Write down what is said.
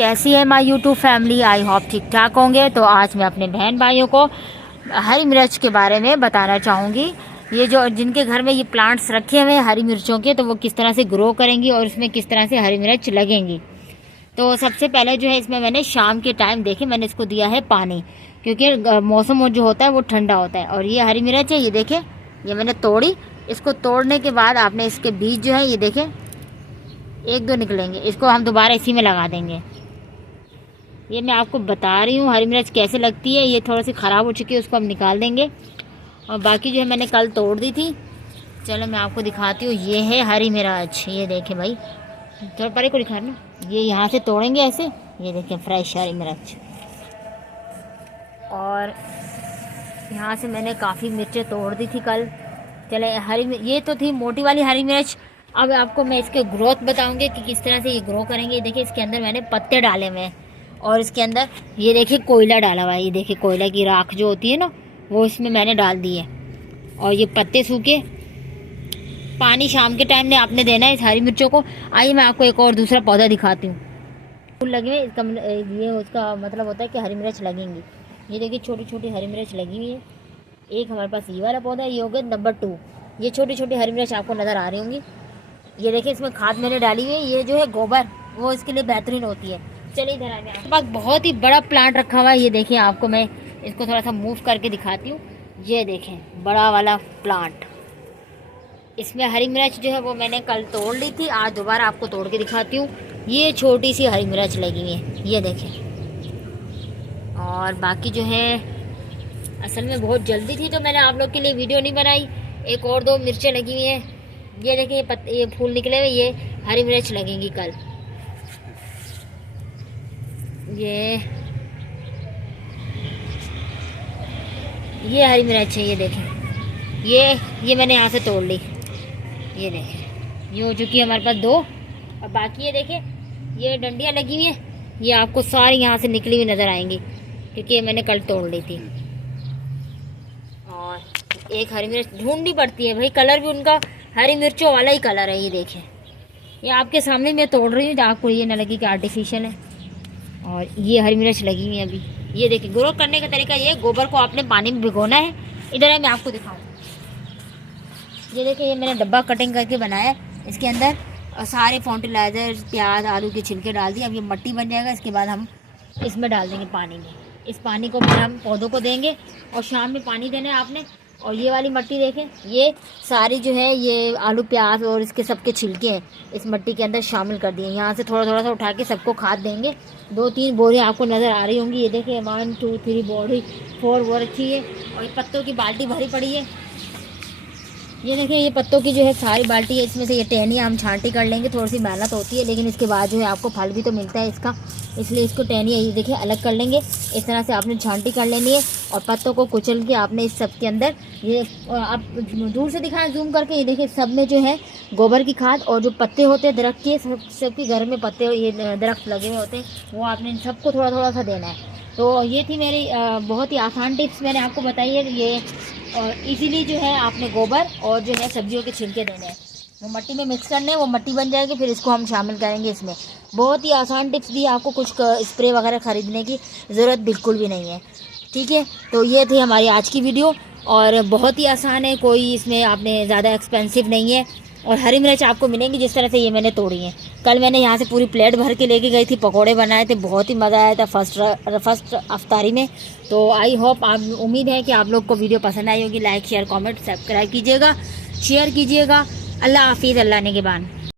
कैसी है my YouTube family. I hope ठीक ठाक होंगे। तो आज मैं अपने बहन भाइयों को हरी मिर्च के बारे में बताना चाहूँगी। ये जो जिनके घर में ये प्लांट्स रखे हुए हैं हरी मिर्चों के, तो वो किस तरह से ग्रो करेंगी और इसमें किस तरह से हरी मिर्च लगेंगी। तो सबसे पहले जो है इसमें मैंने शाम के टाइम देखे मैंने इसको दिया है पानी, क्योंकि मौसम जो होता है वो ठंडा होता है। और ये हरी मिर्च है, ये देखें, ये मैंने तोड़ी। इसको तोड़ने के बाद आपने इसके बीज जो है ये देखें एक दो निकलेंगे, इसको हम दोबारा इसी में लगा देंगे। ये मैं आपको बता रही हूँ हरी मिर्च कैसे लगती है। ये थोड़ी सी ख़राब हो चुकी है, उसको हम निकाल देंगे। और बाकी जो है मैंने कल तोड़ दी थी। चलो मैं आपको दिखाती हूँ। ये है हरी मिर्च, ये देखें भाई, थोड़ा परे को दिखा ना। ये यहाँ से तोड़ेंगे ऐसे, ये देखें फ्रेश हरी मिर्च। और यहाँ से मैंने काफ़ी मिर्चें तोड़ दी थी कल। चले ये तो थी मोटी वाली हरी मिर्च। अब आपको मैं इसके ग्रोथ बताऊंगी कि किस तरह से ये ग्रो करेंगे। ये देखिए इसके अंदर मैंने पत्ते डाले हुए हैं और इसके अंदर ये देखिए कोयला डाला हुआ है। ये देखिए कोयला की राख जो होती है ना, वो इसमें मैंने डाल दी है। और ये पत्ते सूखे, पानी शाम के टाइम में आपने देना है इस हरी मिर्चों को। आइए मैं आपको एक और दूसरा पौधा दिखाती हूँ। फूल लगे हुए, इसका ये उसका मतलब होता है कि हरी मिर्च लगेंगी। ये देखिए छोटी छोटी हरी मिर्च लगी हुई है। एक हमारे पास ये वाला पौधा है, ये हो गया नंबर 2। ये छोटी छोटी हरी मिर्च आपको नज़र आ रही होंगी। ये देखिए इसमें खाद मैंने डाली हुई है। ये जो है गोबर, वो इसके लिए बेहतरीन होती है। चलिए इधर आए, मेरे पास बहुत ही बड़ा प्लांट रखा हुआ है। ये देखिए आपको मैं इसको थोड़ा सा मूव करके दिखाती हूँ। ये देखें बड़ा वाला प्लांट, इसमें हरी मिर्च जो है वो मैंने कल तोड़ ली थी। आज दोबारा आपको तोड़ के दिखाती हूँ। ये छोटी सी हरी मिर्च लगी हुई है, ये देखें। और बाकी जो है असल में बहुत जल्दी थी तो मैंने आप लोग के लिए वीडियो नहीं बनाई। एक और 2 मिर्चें लगी हुई हैं। ये देखिए ये फूल निकले हुए, ये हरी मिर्च लगेंगी कल। ये हरी मिर्च है, ये देखें। ये मैंने यहाँ से तोड़ ली। ये देखें ये हो चुकी है हमारे पास 2। और बाकी ये देखें ये डंडियाँ लगी हुई हैं, ये आपको सारी यहाँ से निकली हुई नज़र आएंगी, क्योंकि ये मैंने कल तोड़ ली थी। और एक हरी मिर्च ढूंढनी पड़ती है भाई, कलर भी उनका हरी मिर्चों वाला ही कलर है। ये देखें ये आपके सामने मैं तोड़ रही हूँ, तो आपको ये ना लगे कि आर्टिफिशियल है। और ये हरी मिर्च लगी हुई है अभी। ये देखिए ग्रो करने का तरीका ये, गोबर को आपने पानी में भिगोना है। इधर है मैं आपको दिखाऊँ। ये देखिए ये मैंने डब्बा कटिंग करके बनाया है। इसके अंदर सारे फर्टिलाइजर, प्याज, आलू के छिलके डाल दिए। अब ये मट्टी बन जाएगा। इसके बाद हम इसमें डाल देंगे पानी में। इस पानी को फिर हम पौधों को देंगे और शाम में पानी देना है आपने। और ये वाली मट्टी देखें, ये सारी जो है ये आलू, प्याज और इसके सबके छिलके हैं इस मट्टी के अंदर शामिल कर दिए। यहाँ से थोड़ा थोड़ा सा उठा के सबको खाद देंगे। 2-3 बोरियाँ आपको नज़र आ रही होंगी। ये देखिए 1 2 3 बोरी 4 बोर रखी है। और ये पत्तों की बाल्टी भरी पड़ी है। ये देखिए ये पत्तों की जो है सारी बाल्टी है। इसमें से ये टहनियाँ हम छांटी कर लेंगे। थोड़ी सी मेहनत होती है, लेकिन इसके बाद जो है आपको फल भी तो मिलता है इसका, इसलिए इसको टहनियाँ ये देखिए अलग कर लेंगे। इस तरह से आपने छांटी कर लेनी है और पत्तों को कुचल के आपने इस सब के अंदर, ये आप दूर से दिखाएं जूम करके, ये देखिए सब में जो है गोबर की खाद और जो पत्ते होते हैं दरख्त के, सबके घर में पत्ते ये दरख्त लगे हुए होते हैं, वो आपने सबको थोड़ा थोड़ा सा देना है। तो ये थी मेरी बहुत ही आसान टिप्स मैंने आपको बताई है। ये और इजीली जो है आपने गोबर और जो है सब्जियों के छिलके देने हैं, वो मिट्टी में मिक्स करने हैं, वो मिट्टी बन जाएगी, फिर इसको हम शामिल करेंगे इसमें। बहुत ही आसान टिप्स दी, आपको कुछ स्प्रे वगैरह ख़रीदने की ज़रूरत बिल्कुल भी नहीं है। ठीक है, तो ये थी हमारी आज की वीडियो और बहुत ही आसान है, कोई इसमें आपने ज़्यादा एक्सपेंसिव नहीं है। और हरी मिर्च आपको मिलेंगी जिस तरह से ये मैंने तोड़ी हैं। कल मैंने यहाँ से पूरी प्लेट भर के लेके गई थी, पकोड़े बनाए थे, बहुत ही मज़ा आया था फर्स्ट अफ्तारी में। तो आई होप आप, उम्मीद है कि आप लोग को वीडियो पसंद आई होगी। लाइक शेयर कमेंट सब्सक्राइब कीजिएगा, शेयर कीजिएगा। अल्लाह हाफिज़, अल्लाह निगहबान।